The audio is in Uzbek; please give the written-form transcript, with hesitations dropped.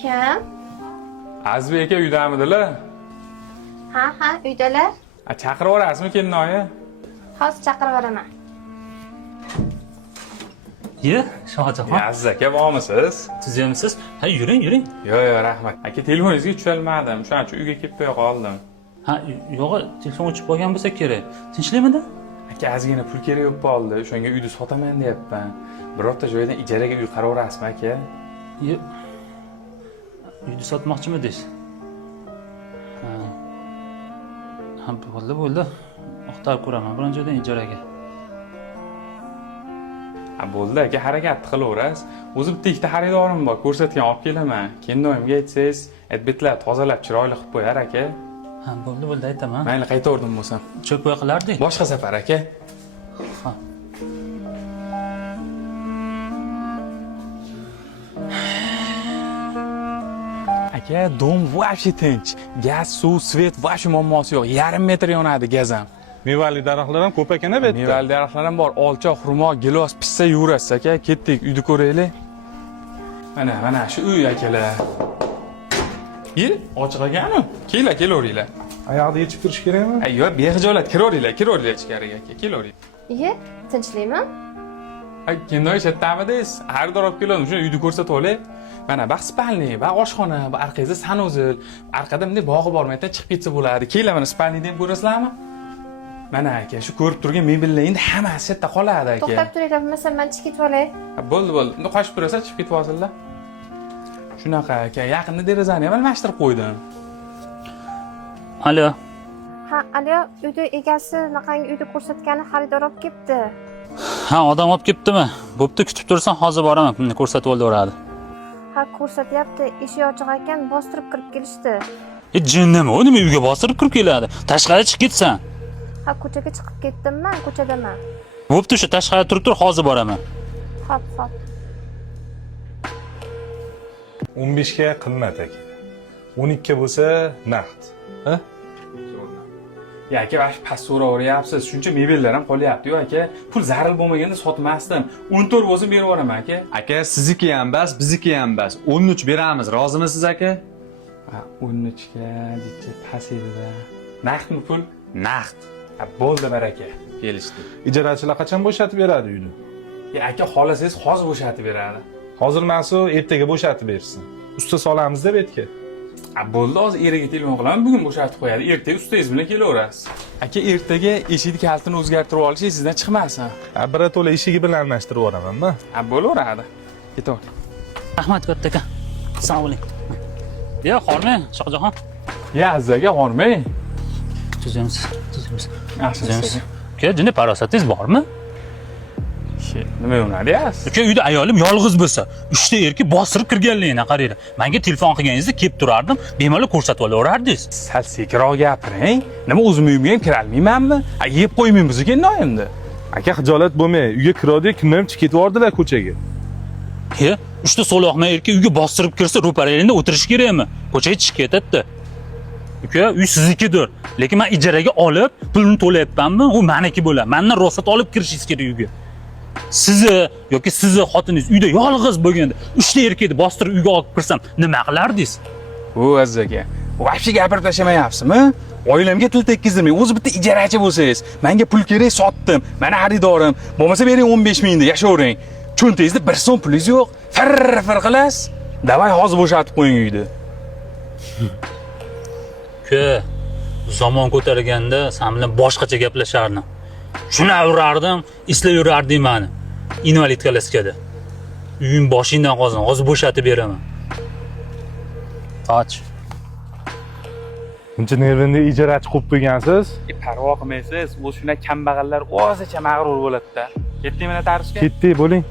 Kim? Azizbek aka uydamidilar? Ha, uydalar. Chaqirib yuborasizmi kelinoyi? Hozir chaqirib yuboraman. Ye, Shohjahon. Aziz aka bormisiz? Tuzyapmisiz? Ha, yuring. Yo'q, rahmat. Aka telefoningizga tusholmadim. Shuning uchun uyga kelib qo'ya qoldim. Ha, yo'q, telefon o'chib qolgan bo'lsa kerak. Tinchlikmidi? Aka ozgina pul kerak bo'lib qoldi. O'shanga uyni sotaman deyapman. Birorta joydan ijaraga uy qarab olasizmi aka? Ye. Uyni sotmoqchimidingiz? Ha, bo'ldi. Oqtarib ko'raman biron joydan ijaraga. Bo'ldi aka, harakatni qilaverasiz. O'zi bitta ikkita xaridorim bor, ko'rsatgan olib kelaman. Kelinoyimga aytsangiz, bitlar tozalab chiroyli qilib qo'yar aka. Ha, bo'ldi, aytaman. Mayli, qaytaverdim bo'lsam. Cho'kvoy qilardik. Boshqa safar aka. Ha. Aka, dom вообще tinch. Gaz, suv, svet вообще muammosi yo'q. Yarim metr yonadi gaz ham. Mevali daraxtlar ham ko'p ekan-a bu yerda. Mevali daraxtlar ham bor. Olcha, xurmo, gilos, pissa yurasiz aka. Ketdik, uyni ko'raylik. Mana shu uy akalar. Yil, ochiq ekan-ku. Kelaveringlar. Oyoqda yechib kirish kerakmi? Yo'q, bexijolat kiraveringlar ichkariga aka, kelaveringlar. Iye, tinchlikmi? Kennoy chetdamidiz? Xaridor olib keldim, shuni uyni ko'rsatib olay. Mana bax spalniy, bax oshxona, bax orqangizda sanuzil, orqada bunday bog'i bor, mayda chiqib ketsa bo'ladi. Kelar mana spalniyni ham ko'rasizlarmi? Mana aka, shu ko'rib turgan mebellar endi hammasi yerda qoladi aka. To'xtab turinglar, bo'lmasa men chiqib ketib olay. Bo'ldi. Endi qochib turasa chiqib ketib olsinlar. Shunaqa aka, yaqinda derazani ham almashtirib qo'ydim. Alo. Ha, alo, uyda egasi naqangi uyni ko'rsatgani xaridor olib kelibdi. Ha, odam olib kelibdimi? Bo'pti, kutib tursan, hozir boraman. Buni ko'rsatib oldi. Ha, ko'rsatyapti. Eshik ochiq ekan, bostirib kirib kelishdi. Jinnimi? U nima uyga bostirib kirib keladi? Tashqariga chiqib ketsan. Ha, ko'chaga chiqib ketdimman, ko'chadaman. Bo'pti, shu tashqarida turib tur, hozir boraman. Xo'p. 15 ga qimmat aka. 12 ga bo'lsa naqd. Ha? Ya aka, bash past so'ravayapsiz. Shuncha mebellar ham qolyapti-yu aka. Pul zaril bo'lmaganda sotmasdim. 14 bo'lsa berib yuboraman aka. Aka, sizniki ham bas, bizniki ham bas. 13 beramiz. Rozimisiz aka? Ha, 13 ga dechcha past edi-da. Naqdmi pul? Naqd. Bo'ldi baraka. Kelishdi. Ijarachilar qachon bo'shatib beradi uyni? Ya aka, xolasangiz hozir bo'shatib beradi. Hozir Mansur ertaga bo'shatib bersin. Usta solamiz-da betga. Bo'ldi, hozir eriga telefon qilaman, bugun bo'shatib qo'yadi. Ertaga ustangiz bilan kelaverasiz. Aka, ertaga eshik kaltini o'zgartirib olish sizdan chiqmasin. Birato'la eshigi bilan almashtirib yuboraman-da. Bo'laveradi. Ketaver. Rahmat katta aka. Sog' bo'ling. Ya, xormang, Shohjahon. Ya, azaga xormang. Tuzyapmiz. Yaxshi. Uka, jinni farosatingiz bormi? Nima yo'naliyasiz? Uka, uyda ayolim yolg'iz bo'lsa, 3 ta erkak bostirib kirganligini qaranglar. Menga telefon qilganingizda kelib turardim, bemalol ko'rsatib olaverardingiz. Sal sekinroq gapiring. Nima o'zim uyimga ham kira olmaymanmi? Yeb qo'ymaymiz ekan noyimda. Aka, xijolat bo'lmang. Uyga kiradi, kimdan chiqib ketvordilar ko'chaga. He, 3 ta so'loqma erkak uyga bostirib kirsa, ro'parangizda o'tirish kerakmi? Ko'chaga chiqib ketadi. Uka, uy siznikidir. Lekin men ijaraga olib, pulni to'layapmanmi? U meniki bo'ladi. Mendan ruxsat olib kirishingiz kerak uyga. Sizni yoki sizni xotiningiz uyda yolg'iz bo'lganda 3 ta erkakni bostirib uyga olib kirsam, nima qilardingiz? O azaga, vaqti gapirib tashlamayapsizmi? Oilamga til tekkizdirmang. O'zi bitta ijarachi bo'lsangiz, menga pul kerak, sotdim. Mana xaridorim. Bo'lmasa bering 15 mingni yashayvering. Cho'ntagingizda 1 so'm pulingiz yo'q. Fir qilasiz. Davay hozir bo'shatib qo'ying uyni. Uka, zamon ko'targanda sen bilan boshqacha gaplashardim. Shuni urardim, eslab yurarding meni. Invalid kalaskada. Uyim boshingdan qolsin, hozir bo'shatib beraman. Och. Buncha nervini ijarachi qo'yib qo'ygansiz? Parvo qilmaysiz, o'z shuna kambag'allar o'zicha mag'rur bo'ladi-da. Ketdingmi tarixga? Ketdik, bo'ling.